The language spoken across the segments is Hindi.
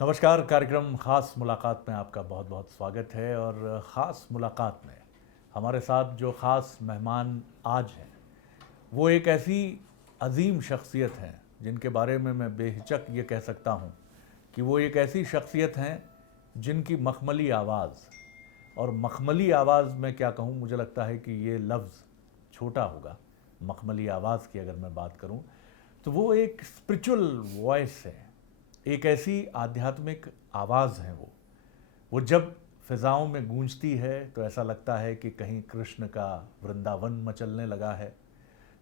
नमस्कार। कार्यक्रम ख़ास मुलाकात में आपका बहुत बहुत स्वागत है। और ख़ास मुलाकात में हमारे साथ जो ख़ास मेहमान आज हैं वो एक ऐसी अजीम शख्सियत हैं जिनके बारे में मैं बेहिचक ये कह सकता हूँ कि वो एक ऐसी शख्सियत हैं जिनकी मखमली आवाज़, और मखमली आवाज़ में क्या कहूँ, मुझे लगता है कि ये लफ्ज़ छोटा होगा। मखमली आवाज़ की अगर मैं बात करूँ तो वो एक स्पिरिचुअल वॉइस है, एक ऐसी आध्यात्मिक आवाज़ है। वो जब फिज़ाओं में गूंजती है तो ऐसा लगता है कि कहीं कृष्ण का वृंदावन मचलने लगा है,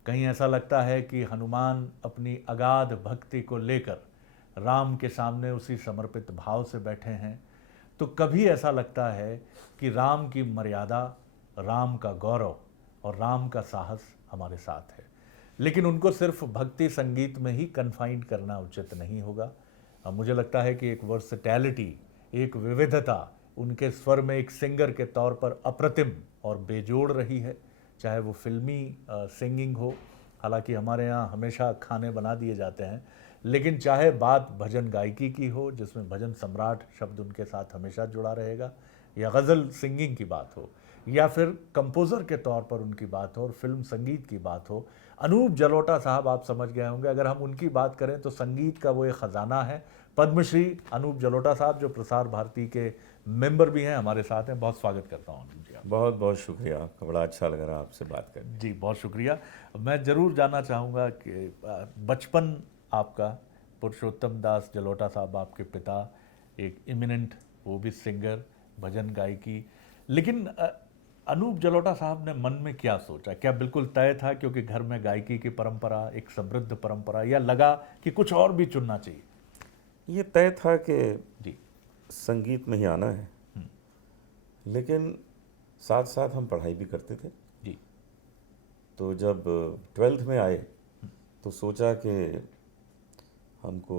कहीं ऐसा लगता है कि हनुमान अपनी अगाध भक्ति को लेकर राम के सामने उसी समर्पित भाव से बैठे हैं, तो कभी ऐसा लगता है कि राम की मर्यादा, राम का गौरव और राम का साहस हमारे साथ है। लेकिन उनको सिर्फ भक्ति संगीत में ही कन्फाइंड करना उचित नहीं होगा। मुझे लगता है कि एक वर्सटैलिटी, एक विविधता उनके स्वर में एक सिंगर के तौर पर अप्रतिम और बेजोड़ रही है, चाहे वो फिल्मी सिंगिंग हो। हालांकि हमारे यहाँ हमेशा खाने बना दिए जाते हैं, लेकिन चाहे बात भजन गायकी की हो जिसमें भजन सम्राट शब्द उनके साथ हमेशा जुड़ा रहेगा, या गज़ल सिंगिंग की बात हो, या फिर कंपोज़र के तौर पर उनकी बात हो और फिल्म संगीत की बात हो, अनूप जलोटा साहब आप समझ गए होंगे। अगर हम उनकी बात करें तो संगीत का वो एक ख़जाना है। पद्मश्री अनूप जलोटा साहब जो प्रसार भारती के मेंबर भी हैं, हमारे साथ हैं। बहुत स्वागत करता हूँ अनूप जी आप। बहुत बहुत शुक्रिया आपका, बड़ा अच्छा लग रहा है आपसे बात करके। जी बहुत शुक्रिया। मैं ज़रूर जानना चाहूँगा कि बचपन आपका, पुरुषोत्तम दास जलोटा साहब आपके पिता एक इमिनेंट, वो भी सिंगर, भजन गायकी, लेकिन अनूप जलोटा साहब ने मन में क्या सोचा? क्या बिल्कुल तय था क्योंकि घर में गायकी की परंपरा, एक समृद्ध परंपरा, या लगा कि कुछ और भी चुनना चाहिए? ये तय था कि जी संगीत में ही आना है, लेकिन साथ साथ हम पढ़ाई भी करते थे। जी तो जब 12th में आए तो सोचा कि हमको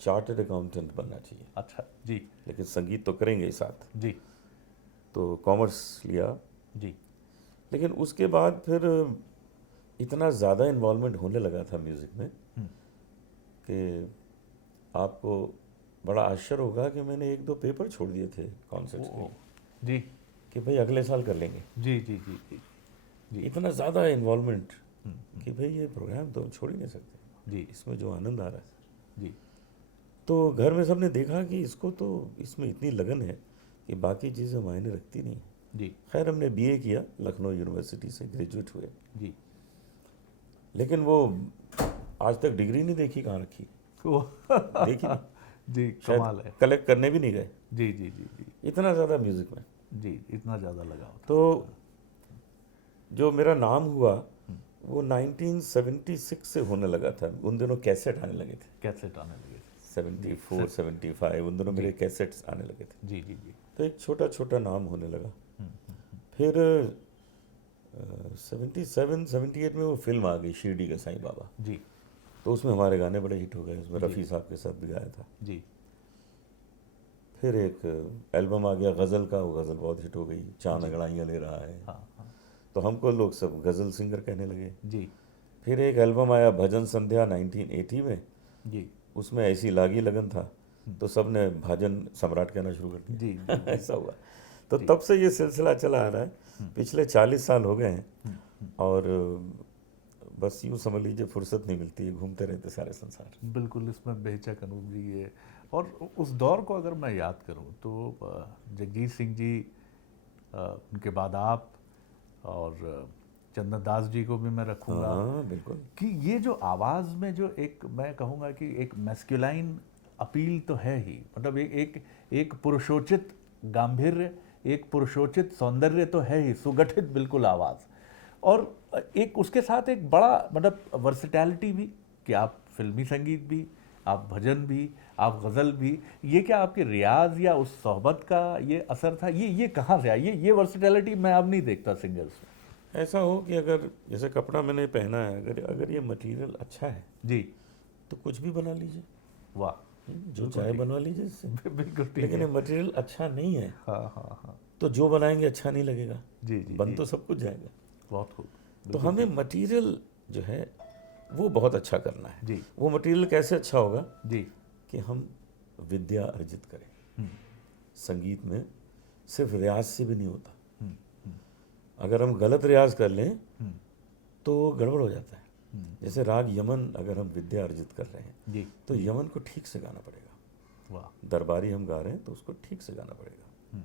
चार्टर्ड अकाउंटेंट बनना चाहिए, अच्छा जी लेकिन संगीत तो करेंगे ही साथ। जी तो कॉमर्स लिया, जी लेकिन उसके बाद फिर इतना ज़्यादा इन्वॉल्वमेंट होने लगा था म्यूज़िक में कि आपको बड़ा आश्चर्य होगा कि मैंने 1-2 पेपर छोड़ दिए थे कॉन्सर्ट्स के, जी कि भाई अगले साल कर लेंगे। जी जी जी जी जी इतना ज़्यादा इन्वॉल्वमेंट कि भाई ये प्रोग्राम तो हम छोड़ ही नहीं सकते, जी इसमें जो आनंद आ रहा है। जी तो घर में सबने देखा कि इसको तो इसमें इतनी लगन है कि बाकी चीज़ें मायने रखती नहीं। जी खैर हमने बीए किया, लखनऊ यूनिवर्सिटी से ग्रेजुएट हुए, जी लेकिन वो आज तक डिग्री नहीं देखी कहाँ रखी, देखी नहीं, जी कमाल शायद है। कलेक्ट करने भी नहीं गए, जी जी जी जी इतना ज़्यादा म्यूज़िक में। जी इतना ज़्यादा लगाव था। तो जो मेरा नाम हुआ वो 1976 से होने लगा था। उन दिनों कैसेट आने लगे थे, कैसेट आने लगे थे। 74 75, उन दिनों मेरे कैसेट्स आने लगे थे। जी जी जी तो एक छोटा छोटा नाम होने लगा। फिर 77 78 में वो फिल्म आ गई शिरडी का साईं बाबा, जी तो उसमें हमारे गाने बड़े हिट हो गए, उसमें रफ़ी साहब के साथ भी गाया था। जी फिर एक एल्बम आ गया गज़ल का, वो गज़ल बहुत हिट हो गई, चांद अंगड़ाइयाँ ले रहा है, हाँ हाँ तो हमको लोग सब गज़ल सिंगर कहने लगे। जी फिर एक एल्बम आया भजन संध्या 1980 में, जी उसमें ऐसी लागी लगन था तो सब ने भजन सम्राट कहना शुरू कर दिया। जी जी ऐसा हुआ। तो तब से ये सिलसिला चला आ रहा है, पिछले 40 साल हो गए हैं, और बस यूँ समझ लीजिए फुर्सत नहीं मिलती है, घूमते रहते सारे संसार। बिल्कुल, इसमें बेहिचक अनूप जी ये। और उस दौर को अगर मैं याद करूं तो जगजीत सिंह जी, उनके बाद आप, और चंदन दास जी को भी मैं रखूंगा हाँ बिल्कुल। कि ये जो आवाज़ में जो एक, मैं कहूँगा कि एक मैस्कुलाइन अपील तो है ही, मतलब एक पुरुषोचित गांधीर्य, एक पुरुषोचित सौंदर्य तो है ही, सुगठित बिल्कुल आवाज़, और एक उसके साथ एक बड़ा मतलब वर्सिटैलिटी भी कि आप फिल्मी संगीत भी, आप भजन भी, आप गज़ल भी। ये क्या आपके रियाज या उस सोहबत का ये असर था? ये कहाँ से आया? ये वर्सिटैलिटी मैं अब नहीं देखता सिंगर्स में। ऐसा हो कि अगर जैसे कपड़ा मैंने पहना है, अगर ये मटेरियल अच्छा है जी तो कुछ भी बना लीजिए, वाह, जो चाहे बनवा लीजिए इससे। बिल्कुल ठीक लेकिन है। ये मटेरियल अच्छा नहीं है हाँ हाँ हाँ तो जो बनाएंगे अच्छा नहीं लगेगा, जी जी बन जी, तो सब कुछ जाएगा। बहुत खूब। तो हमें मटेरियल जो है वो बहुत अच्छा करना है। जी वो मटेरियल कैसे अच्छा होगा जी कि हम विद्या अर्जित करें। संगीत में सिर्फ रियाज से भी नहीं होता। अगर हम गलत रियाज कर लें तो गड़बड़ हो जाता है। जैसे राग यमन अगर हम विद्या अर्जित कर रहे हैं जी तो यमन को ठीक से गाना पड़ेगा। वाह दरबारी हम गा रहे हैं तो उसको ठीक से गाना पड़ेगा,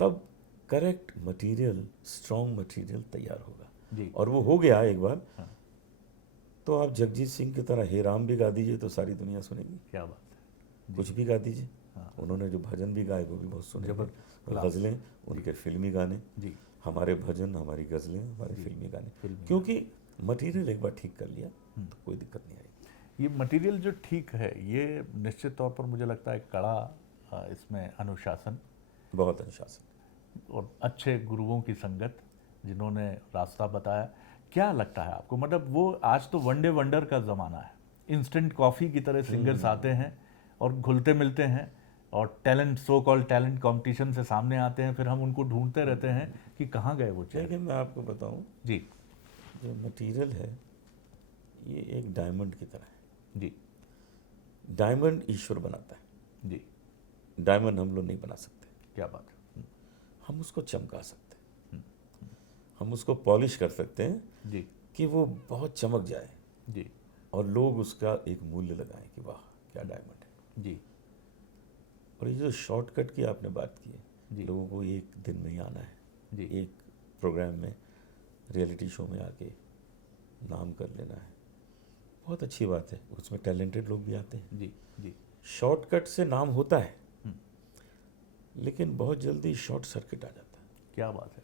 तब करेक्ट मटेरियल, स्ट्रॉन्ग मटेरियल तैयार होगा। जी और वो हो गया एक बार, हाँ। तो आप जगजीत सिंह की तरह हे राम भी गा दीजिए तो सारी दुनिया सुनेगी। क्या बात है। कुछ भी गा दीजिए। हाँ। उन्होंने जो भजन भी गाए वो भी बहुत सुने। जबरदस्त। गज़लें, उनके फिल्मी गाने, जी हमारे भजन, हमारी गज़लें, हमारे फिल्मी गाने, फिल्मी क्योंकि मटेरियल एक बार ठीक कर लिया तो कोई दिक्कत नहीं आएगी। ये मटेरियल जो ठीक है, ये निश्चित तौर पर मुझे लगता है कड़ा, इसमें अनुशासन बहुत अनुशासन और अच्छे गुरुओं की संगत जिन्होंने रास्ता बताया। क्या लगता है आपको, मतलब वो आज तो वनडे वंडर का ज़माना है, इंस्टेंट कॉफ़ी की तरह सिंगर्स आते हैं और घुलते मिलते हैं और talent, so called talent competition से सामने आते हैं, फिर हम उनको ढूंढते रहते हैं कि कहाँ गए वो चेहरे। देखिए मैं आपको बताऊं, जी जो मटेरियल है ये एक डायमंड की तरह है। जी डायमंड ईश्वर बनाता है, जी डायमंड हम लोग नहीं बना सकते। क्या बात है। हम उसको चमका सकते हैं, हम उसको पॉलिश कर सकते हैं जी कि वो बहुत चमक जाए जी और लोग उसका एक मूल्य लगाएं कि वाह क्या डायमंड है। जी और ये जो शॉर्टकट की आपने बात की जी। है, लोगों को एक दिन में ही आना है, जी एक प्रोग्राम में, रियलिटी शो में आके नाम कर लेना है, बहुत अच्छी बात है। उसमें टैलेंटेड लोग भी आते हैं। जी जी शॉर्टकट से नाम होता है लेकिन बहुत जल्दी शॉर्ट सर्किट आ जाता है क्या बात है।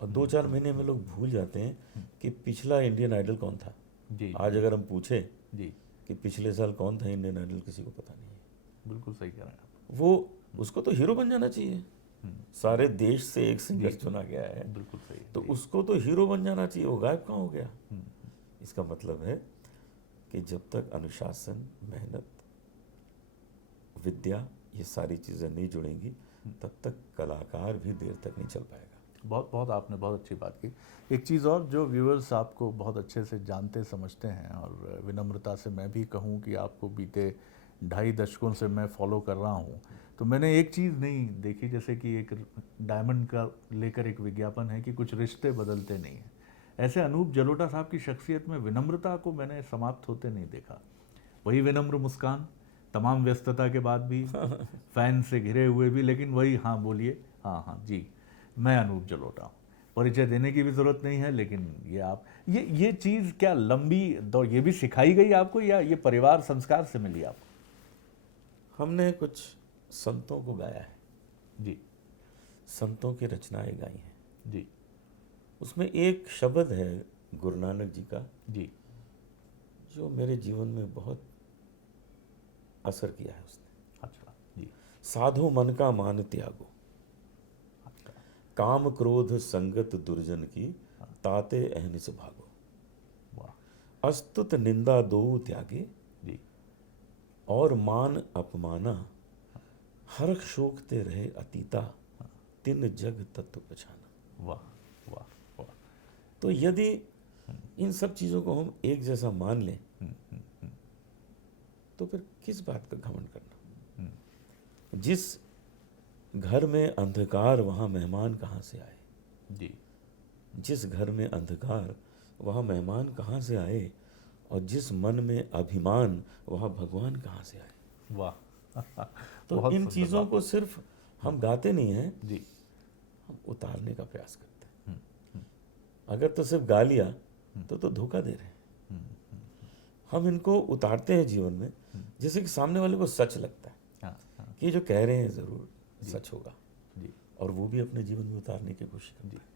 और 2-4 महीने में लोग भूल जाते हैं कि पिछला इंडियन आइडल कौन था। जी आज अगर हम पूछे जी कि पिछले साल कौन था इंडियन आइडल, किसी को पता नहीं है। बिल्कुल सही कह रहे हैं आप। वो उसको तो हीरो बन जाना चाहिए। सारे देश से एक सिंगर चुना गया है बिल्कुल सही। तो उसको तो हीरो बन जाना चाहिए, वो गायब कहाँ हो गया। इसका मतलब है कि जब तक अनुशासन, मेहनत, विद्या, ये सारी चीज़ें नहीं जुड़ेंगी तब तक कलाकार भी देर तक नहीं चल पाएगा। बहुत बहुत आपने बहुत अच्छी बात की। एक चीज़ और, जो व्यूअर्स आपको बहुत अच्छे से जानते समझते हैं और विनम्रता से मैं भी कहूँ कि आपको बीते 2.5 दशकों से मैं फॉलो कर रहा हूँ, तो मैंने एक चीज़ नहीं देखी, जैसे कि एक डायमंड का लेकर एक विज्ञापन है कि कुछ रिश्ते बदलते नहीं हैं। ऐसे अनूप जलोटा साहब की शख्सियत में विनम्रता को मैंने समाप्त होते नहीं देखा। वही विनम्र मुस्कान, तमाम व्यस्तता के बाद भी, फैन से घिरे हुए भी, लेकिन वही हाँ बोलिए, हाँ हाँ जी मैं अनूप जलोटा हूँ। परिचय देने की भी ज़रूरत नहीं है, लेकिन ये आप ये चीज़ क्या लंबी दौर ये भी सिखाई गई आपको या ये परिवार संस्कार से मिली आपको? हमने कुछ संतों को गाया है, जी संतों की रचनाएं गाई हैं। जी उसमें एक शब्द है गुरु नानक जी का जी जो मेरे जीवन में बहुत असर किया है। उसने, अच्छा जी साधो मन का मान त्यागो, अच्छा काम क्रोध संगत दुर्जन की, ताते अहनिस भागो, वाह अस्तुत निंदा दो त्यागे, जी और मान अपमाना, हर्ष शोकते रहे अतीता, तिन जग तत्व पहचाना। वाह वाह वाह। तो यदि इन सब चीज़ों को हम एक जैसा मान लें तो फिर किस बात का घमंड करना। जिस घर में अंधकार वहाँ मेहमान कहाँ से आए, जी जिस घर में अंधकार वहाँ मेहमान कहाँ से आए, और जिस मन में अभिमान वहाँ भगवान कहाँ से आए। वाह तो बहुत इन सुंदर चीज़ों बात। को सिर्फ हम गाते नहीं हैं, जी हम उतारने का प्रयास करते हैं। अगर तो सिर्फ गा लिया तो धोखा दे रहे हैं। हम इनको उतारते हैं जीवन में, जैसे कि सामने वाले को सच लगता है हाँ हाँ कि ये जो कह रहे हैं ज़रूर सच होगा, जी और वो भी अपने जीवन में उतारने की कोशिश करता है।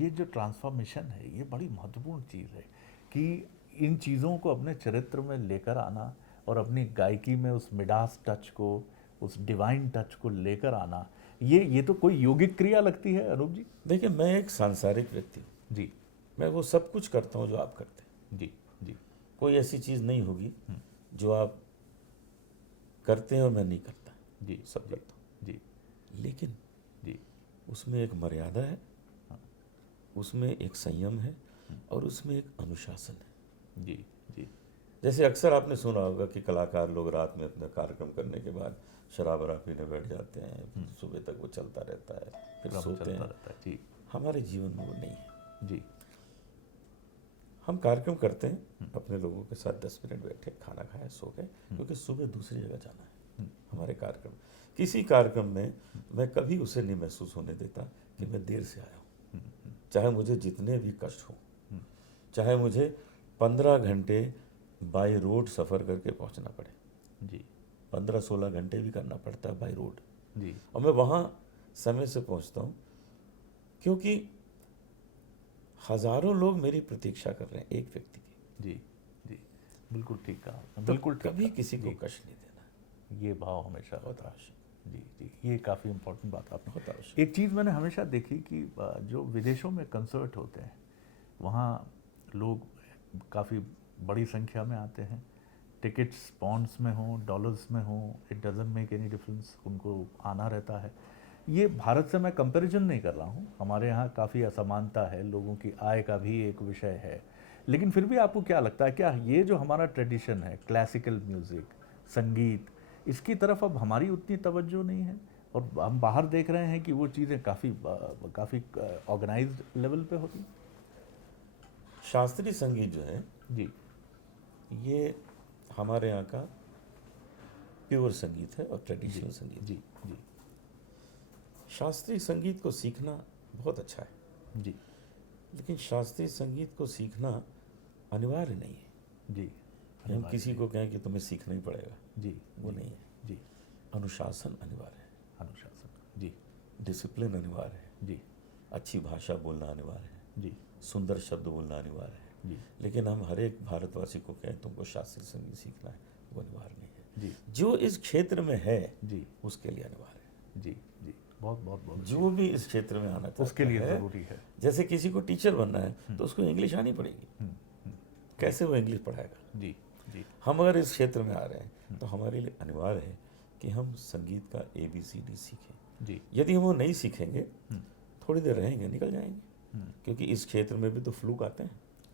ये जो ट्रांसफॉर्मेशन है, ये बड़ी महत्वपूर्ण चीज़ है कि इन चीज़ों को अपने चरित्र में लेकर आना और अपनी गायकी में उस मिडास टच को, उस डिवाइन टच को लेकर आना, ये तो कोई योगिक क्रिया लगती है अनूप जी। देखिए मैं एक सांसारिक व्यक्ति हूँ, जी मैं वो सब कुछ करता हूँ जो आप करते हैं। जी जी कोई ऐसी चीज़ नहीं होगी जो आप करते हैं और मैं नहीं करता, जी सब करता हूँ। जी लेकिन जी उसमें एक मर्यादा है, उसमें एक संयम है और उसमें एक अनुशासन है। जी जी जैसे अक्सर आपने सुना होगा कि कलाकार लोग रात में अपना कार्यक्रम करने के बाद शराब वराब पीने बैठ जाते हैं, फिर सुबह तक वो चलता रहता है, फिर ड्रामा सोते चलता हैं। रहता है जी। हमारे जीवन में वो नहीं है। जी। हम कार्यक्रम करते हैं, अपने लोगों के साथ 10 मिनट बैठे, खाना खाया, सो गए, क्योंकि सुबह दूसरी जगह जाना है। हमारे कार्यक्रम, किसी कार्यक्रम में मैं कभी उसे नहीं महसूस होने देता कि मैं देर से आया हूँ, चाहे मुझे जितने भी कष्ट हो, चाहे मुझे 15 घंटे बाई रोड सफ़र करके पहुँचना पड़े। जी। 15-16 घंटे भी करना पड़ता है बाई रोड, जी। और मैं वहाँ समय से पहुँचता हूँ, क्योंकि हज़ारों लोग मेरी प्रतीक्षा कर रहे हैं एक व्यक्ति की। जी। जी, बिल्कुल ठीक कहा, तो बिल्कुल ठीक कभी कहा। किसी को जी, कष्ट नहीं देना, ये भाव हमेशा बहुत होता है। आवश्यक, जी जी, ये काफ़ी इम्पोर्टेंट बात आपने। बहुत आवश्यक। एक चीज़ मैंने हमेशा देखी कि जो विदेशों में कंसर्ट होते हैं, वहाँ लोग काफ़ी बड़ी संख्या में आते हैं। टिकट्स पाउंड्स में हों, डॉलर्स में हों, it doesn't make any difference, उनको आना रहता है। ये भारत से मैं कंपैरिजन नहीं कर रहा हूँ, हमारे यहाँ काफ़ी असमानता है, लोगों की आय का भी एक विषय है। लेकिन फिर भी आपको क्या लगता है, क्या ये जो हमारा ट्रेडिशन है, क्लासिकल म्यूज़िक, संगीत, इसकी तरफ अब हमारी उतनी तवज्जो नहीं है? और हम बाहर देख रहे हैं कि वो चीज़ें काफ़ी ऑर्गेनाइज्ड लेवल पे होती। शास्त्रीय संगीत जो है, जी। ये हमारे यहाँ का प्योर संगीत है और ट्रेडिशनल संगीत। जी। जी। शास्त्रीय संगीत को सीखना बहुत अच्छा है, जी। लेकिन शास्त्रीय संगीत को सीखना अनिवार्य नहीं है। जी। हम किसी को कहें कि तुम्हें सीखना ही पड़ेगा, जी, वो नहीं है। जी। अनुशासन अनिवार्य है, अनुशासन। जी। डिसिप्लिन अनिवार्य है, जी। अच्छी भाषा बोलना अनिवार्य है, जी। सुंदर शब्द बोलना अनिवार्य है। जी। लेकिन हम हर एक भारतवासी को कहें तुमको शास्त्रीय संगीत सीखना है, वो अनिवार्य नहीं है। जी। जो इस क्षेत्र में है जी। उसके लिए अनिवार्य है। जी। जी, बहुत बहुत बहुत जो भी इस क्षेत्र में आना चाहता उसके लिए है, ज़रूरी है। जैसे किसी को टीचर बनना है तो उसको इंग्लिश आनी पड़ेगी, कैसे वो इंग्लिश पढ़ाएगा। जी। जी। हम अगर इस क्षेत्र में आ रहे हैं तो हमारे लिए अनिवार्य है कि हम संगीत का ABCD सीखें। जी। यदि हम वो नहीं सीखेंगे, थोड़ी देर रहेंगे, निकल जाएंगे, क्योंकि इस क्षेत्र में भी तो फ्लूक आते हैं।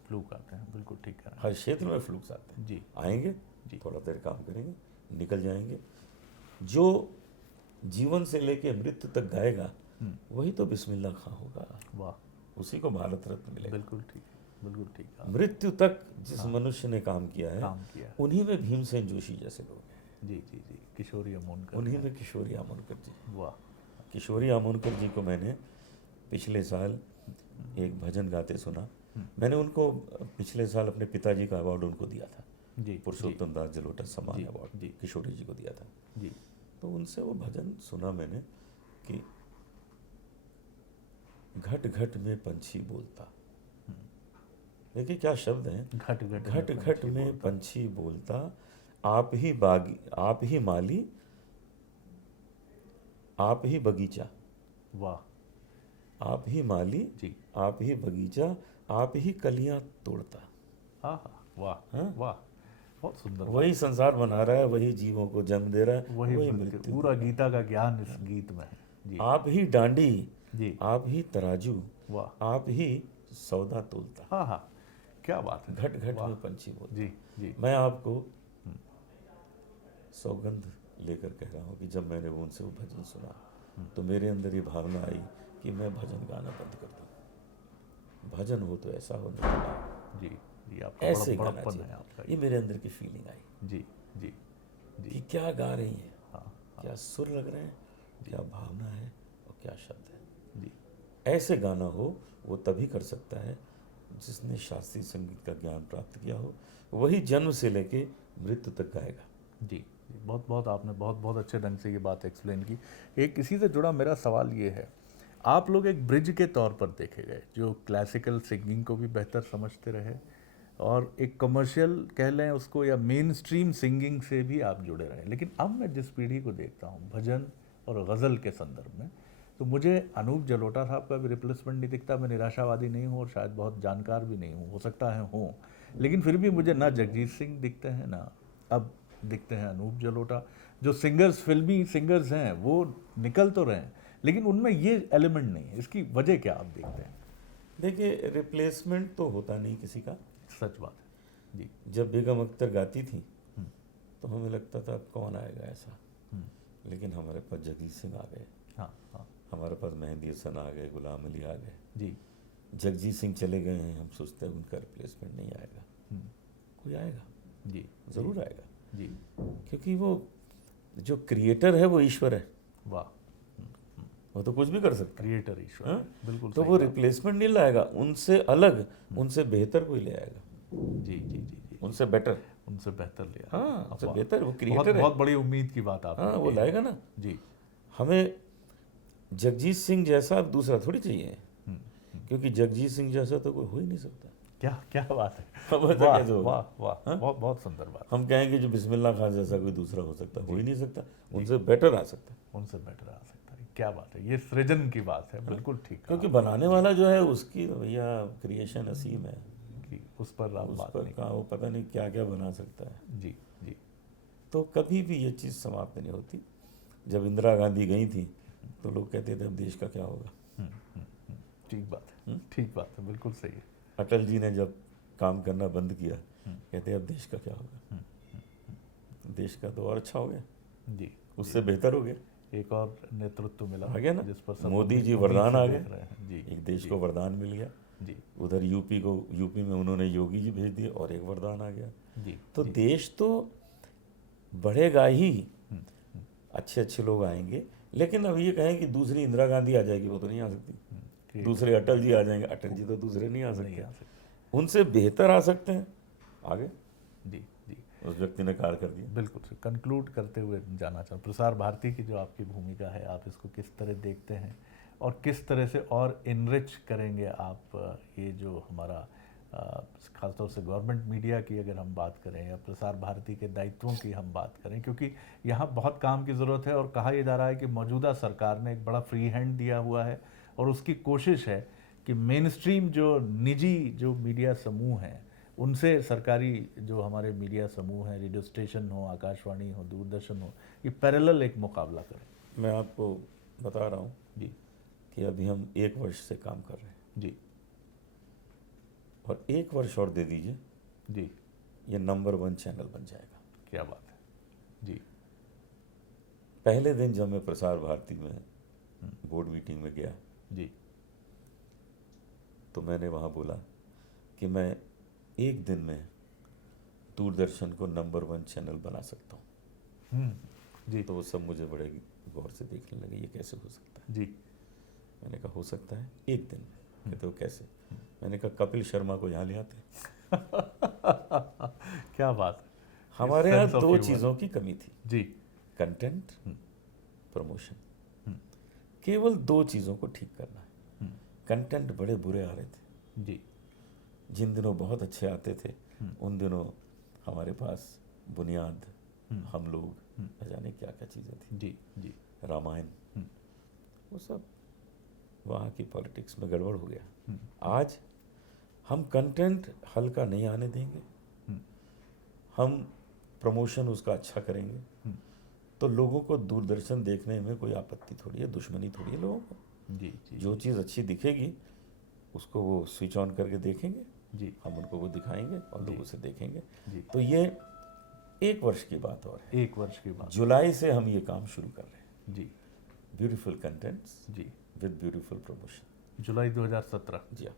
फ्लूक आते हैं, बिल्कुल ठीक कह रहे हर क्षेत्र में फ्लूक्स आते हैं। हैं। जी। आएंगे, जी। थोड़ा देर काम करेंगे, निकल जाएंगे। जो जीवन से लेके मृत्यु तक गाएगा वही तो बिस्मिल्लाह खां होगा, वाह, उसी को भारत रत्न मिलेगा। बिल्कुल ठीक, बिल्कुल ठीक कहा। मृत्यु तक जिस मनुष्य ने काम किया है, काम किया। उन्हीं में भीमसेन जोशी जैसे लोग हैं, जी। जी। जी, किशोरी अमोनकर। उन्हीं में किशोरी आमोनकर जी। वाह। किशोरी आमोनकर जी को मैंने पिछले साल एक भजन गाते सुना। मैंने उनको पिछले साल अपने पिताजी का अवार्ड उनको दिया था, जी। पुरुषोत्तम दास जलोटा सम्मान जी। अवार्ड जी। किशोरी जी को दिया था। जी। तो उनसे वो भजन सुना मैंने कि घट घट में पंछी बोलता। देखिए क्या शब्द हैं, घट घट घट घट में पंछी बोलता, आप ही बागी, आप ही माली, आप ही बगीचा। वाह। आप ही माली, जी। आप ही बगीचा, आप ही कलियां तोड़ता। हाँ हाँ, वाह। हाँ? वाह, बहुत सुंदर। वही संसार बना रहा है, वही जीवों को जन्म दे रहा है, वही वही मृत्यु, मृत्यु। पूरा गीता का ज्ञान इस गीत में है। जी। आप ही डांडी, जी। आप ही तराजू, वाह। आप ही सौदा तोलता। हाँ हाँ, क्या बात है। घट घट वाह। में पंछी बोलता। जी। जी। मैं आपको सौगंध लेकर कह रहा हूँ कि जब मैंने उनसे वो भजन सुना तो मेरे अंदर ये भावना आई कि मैं भजन गाना बंद कर दूँ। भजन हो तो ऐसा हो, नहीं तो ना हो। जी। जी, आपका ऐसे गाना बड़प्पन है चाहिए। आपका। ये मेरे अंदर की फीलिंग आई जी। जी। जी। कि क्या गा रही हैं, हाँ। क्या सुर लग रहे हैं, क्या भावना है और क्या शब्द है। जी। ऐसे गाना हो वो तभी कर सकता है जिसने शास्त्रीय संगीत का ज्ञान प्राप्त किया हो, वही जन्म से लेके मृत्यु तक गाएगा। जी। बहुत बहुत आपने बहुत बहुत अच्छे ढंग से ये बात एक्सप्लेन की। एक इसी से जुड़ा मेरा सवाल ये है, आप लोग एक ब्रिज के तौर पर देखे गए जो क्लासिकल सिंगिंग को भी बेहतर समझते रहे और एक कमर्शियल कह लें उसको या मेन स्ट्रीम सिंगिंग से भी आप जुड़े रहे। लेकिन अब मैं जिस पीढ़ी को देखता हूँ भजन और गज़ल के संदर्भ में, तो मुझे अनूप जलोटा साहब का भी रिप्लेसमेंट नहीं दिखता। मैं निराशावादी नहीं हूँ और शायद बहुत जानकार भी नहीं हूँ, हो सकता है हूँ, लेकिन फिर भी मुझे ना जगजीत सिंह दिखते हैं ना अब दिखते हैं अनूप जलोटा। जो सिंगर्स, फिल्मी सिंगर्स हैं वो निकल तो रहे हैं, लेकिन उनमें ये एलिमेंट नहीं है। इसकी वजह क्या आप देखते हैं? देखिए, रिप्लेसमेंट तो होता नहीं किसी का, सच बात जी जब बेगम अख्तर गाती थी तो हमें लगता था कौन आएगा ऐसा, लेकिन हमारे पास जगजीत सिंह आ गए, हाँ हाँ हमारे पास मेहंदी हसन आ गए, गुलाम अली आ गए। जी जगजीत सिंह चले गए हैं, हम सोचते हैं उनका रिप्लेसमेंट नहीं आएगा, कोई आएगा, जी ज़रूर आएगा, जी क्योंकि वो जो क्रिएटर है वो ईश्वर है, वाह, वो तो कुछ भी कर सकता है। क्रिएटर ईश्वर हाँ? है, बिल्कुल तो सही वो बात। रिप्लेसमेंट नहीं लाएगा, उनसे अलग, उनसे बेहतर कोई ले आएगा, जी जी जी जी उनसे बेटर, उनसे बेहतर लिया। हाँ उनसे वाह, बेहतर, वो बहुत क्रिएटर है। बहुत बड़ी उम्मीद की बात आपने हाँ वो की है। लाएगा ना। जी हमें जगजीत सिंह जैसा अब दूसरा थोड़ी चाहिए, क्योंकि जगजीत सिंह जैसा तो कोई हो ही नहीं सकता। क्या क्या बात है, अब ऐसा वाह कैसे होगा? वाह वाह, हाँ? बहुत बहुत सुंदर बात। हम कहेंगे जो बिस्मिल्लाह खान जैसा कोई दूसरा हो सकता, हो ही नहीं सकता, उनसे बेटर आ सकता है। उनसे बेटर आ सकता है, क्या बात है, ये सृजन की बात है, बिल्कुल ठीक कहा क्योंकि बनाने वाला जो है उसकी तो भैया क्रिएशन असीम है, कि उस पर आप उस बात पर नहीं। कहाँ वो पता नहीं क्या क्या बना सकता है। जी जी तो कभी भी ये चीज़ समाप्त नहीं होती। जब इंदिरा गांधी गई थी तो लोग कहते थे अब देश का क्या होगा। ठीक बात है, ठीक बात है, बिल्कुल सही है। अटल जी ने जब काम करना बंद किया, कहते अब देश का क्या होगा। देश का तो और अच्छा हो गया, जी उससे बेहतर हो गया, एक और नेतृत्व मिला आ गया ना। जिस पर सब मोदी जी उम्मीद वरदान से आ देख गए, रहे हैं। जी एक देश जी, को वरदान मिल गया। जी उधर यूपी में उन्होंने योगी जी भेज दिए और एक वरदान आ गया। जी तो जी, देश तो बढ़ेगा ही, अच्छे अच्छे लोग आएंगे। लेकिन अब ये कहें कि दूसरी इंदिरा गांधी आ जाएगी, वो तो नहीं आ सकती। ठीक दूसरे अटल जी आ जाएंगे, अटल जी तो दूसरे नहीं आ नहीं सकते, आ सकते। उनसे बेहतर आ सकते हैं। आगे जी जी उस व्यक्ति ने कार्य कर दिया। बिल्कुल सर, कंक्लूड करते हुए जाना चाहूँ, प्रसार भारती की जो आपकी भूमिका है, आप इसको किस तरह देखते हैं और किस तरह से और इनरिच करेंगे आप ये जो हमारा खासतौर से गवर्नमेंट मीडिया की अगर हम बात करें या प्रसार भारती के दायित्वों की हम बात करें, क्योंकि यहाँ बहुत काम की ज़रूरत है और कहा यह जा रहा है कि मौजूदा सरकार ने एक बड़ा फ्री हैंड दिया हुआ है और उसकी कोशिश है कि मेन स्ट्रीम जो निजी जो मीडिया समूह हैं उनसे सरकारी जो हमारे मीडिया समूह हैं, रेडियो स्टेशन हो, आकाशवाणी हो, दूरदर्शन हो, ये पैरेलल एक मुकाबला करें। मैं आपको बता रहा हूँ जी कि अभी हम 1 वर्ष से काम कर रहे हैं, जी और 1 वर्ष और दे दीजिए, जी, ये नंबर 1 चैनल बन जाएगा। क्या बात है। जी पहले दिन जब मैं प्रसार भारती में बोर्ड मीटिंग में गया जी तो मैंने वहाँ बोला कि मैं एक दिन में दूरदर्शन को नंबर 1 चैनल बना सकता हूँ। जी तो वो सब मुझे बड़े गौर से देखने लगे, ये कैसे हो सकता है। जी मैंने कहा हो सकता है एक दिन में। कहते हो कैसे? मैंने कहा कपिल शर्मा को यहाँ ले आते। क्या बात है। हमारे यहाँ Sense of 2 humor. चीज़ों की कमी थी, जी कंटेंट, प्रमोशन। केवल 2 चीज़ों को ठीक करना है। कंटेंट बड़े बुरे आ रहे थे, जी जिन दिनों बहुत अच्छे आते थे उन दिनों हमारे पास बुनियाद, हम लोग, न जाने क्या क्या चीज़ें थी, जी जी रामायण, वो सब वहाँ की पॉलिटिक्स में गड़बड़ हो गया। आज हम कंटेंट हल्का नहीं आने देंगे, हम प्रमोशन उसका अच्छा करेंगे, तो लोगों को दूरदर्शन देखने में कोई आपत्ति थोड़ी है, दुश्मनी थोड़ी है लोगों को। जी जी जो चीज़ अच्छी दिखेगी उसको वो स्विच ऑन करके देखेंगे, जी हम उनको वो दिखाएंगे और लोग उसे देखेंगे। जी। तो ये 1 वर्ष की बात और है। 1 वर्ष के बाद जुलाई से हम ये काम शुरू कर रहे हैं। जी ब्यूटीफुल कंटेंट्स जी, विद ब्यूटीफुल प्रमोशन। जुलाई 2017। जी हाँ।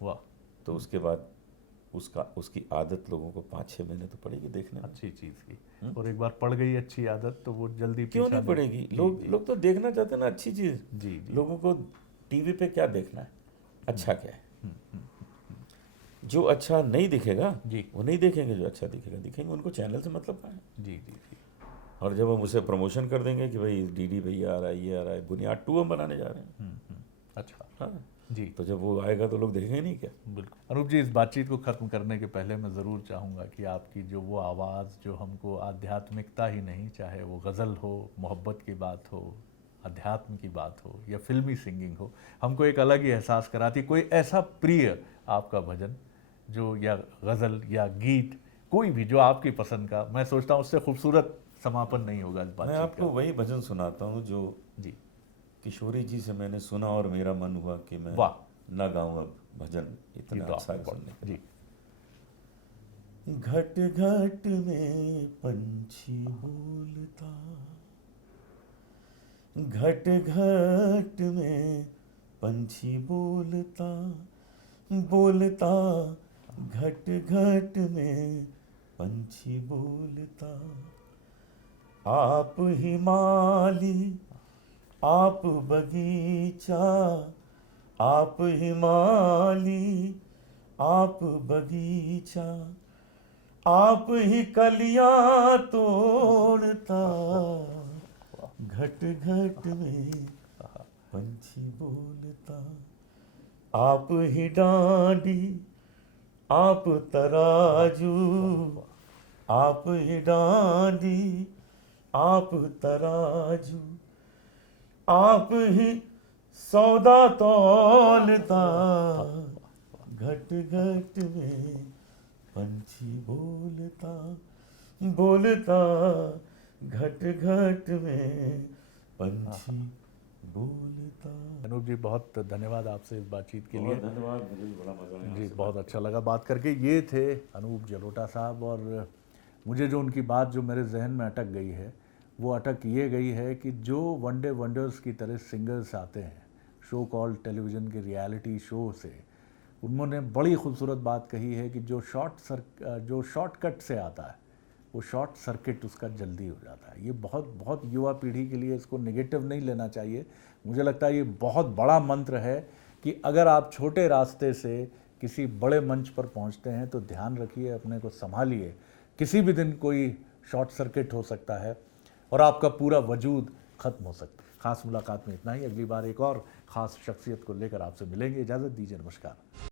वाह, तो उसके बाद उसकी आदत लोगों को 5-6 महीने तो पड़ेगी देखने में। अच्छी चीज़ की, और एक बार पड़ गई अच्छी आदत तो वो जल्दी क्यों पीछा नहीं पड़ेगी? जी, लोग तो देखना चाहते हैं ना अच्छी चीज़। जी जी लोगों को टीवी पे क्या देखना है, अच्छा क्या है। जो अच्छा नहीं दिखेगा जी वो नहीं देखेंगे, जो अच्छा दिखेगा दिखेंगे। उनको चैनल से मतलब क्या है। जी जी जी और जब हम उसे प्रमोशन कर देंगे कि भाई डीडी भैया आ रहा है, ये आ रहा है, बुनियाद 2 हम बनाने जा रहे हैं। अच्छा हाँ, जी, तो जब वो आएगा तो लोग देखेंगे नहीं क्या। बिल्कुल। अनूप जी, इस बातचीत को ख़त्म करने के पहले मैं ज़रूर चाहूँगा कि आपकी जो वो आवाज़ जो हमको आध्यात्मिकता ही नहीं, चाहे वो गज़ल हो, मोहब्बत की बात हो, अध्यात्म की बात हो या फिल्मी सिंगिंग हो, हमको एक अलग ही एहसास कराती। कोई ऐसा प्रिय आपका भजन जो, या गज़ल या गीत, कोई भी जो आपकी पसंद का, मैं सोचता हूँ उससे खूबसूरत समापन नहीं होगा इस मैं बातचीत आपको वही भजन सुनाता हूँ जो जी किशोरी जी से मैंने सुना और मेरा मन हुआ कि मैं वाह, ना गाऊं अब भजन ये इतना तो अच्छा आपने सुनने के जी बाद। घट घट में पंछी बोलता, घट घट में पंछी बोलता, बोलता घट घट में पंछी बोलता। आप ही माली आप बगीचा, आप ही माली आप बगीचा, आप ही कलियां तोड़ता, घट घट में पंछी बोलता। आप ही डांडी आप तराजू, आप ही डांडी आप तराजू, आप ही सौदा तौलता, घट घट में पंछी बोलता, बोलता घट घट में पंछी बोलता। अनूप जी, बहुत धन्यवाद आपसे इस बातचीत के लिए। बहुत धन्यवाद, मुझे भी बड़ा मजा आया। जी, बहुत अच्छा लगा बात करके। ये थे अनूप जलोटा साहब, और मुझे जो उनकी बात जो मेरे जहन में अटक गई है, वो अटक ये गई है कि जो वनडे वंडर्स की तरह सिंगर्स आते हैं शो कॉल टेलीविज़न के रियलिटी शो से, उन्होंने बड़ी खूबसूरत बात कही है कि जो शॉर्टकट से आता है वो शॉर्ट सर्किट उसका जल्दी हो जाता है। ये बहुत बहुत युवा पीढ़ी के लिए इसको नेगेटिव नहीं लेना चाहिए। मुझे लगता है ये बहुत बड़ा मंत्र है कि अगर आप छोटे रास्ते से किसी बड़े मंच पर पहुंचते हैं तो ध्यान रखिए, अपने को संभालिए। किसी भी दिन कोई शॉर्ट सर्किट हो सकता है और आपका पूरा वजूद ख़त्म हो सकता है। ख़ास मुलाकात में इतना ही। अगली बार एक और ख़ास शख्सियत को लेकर आपसे मिलेंगे। इजाज़त दीजिए, नमस्कार।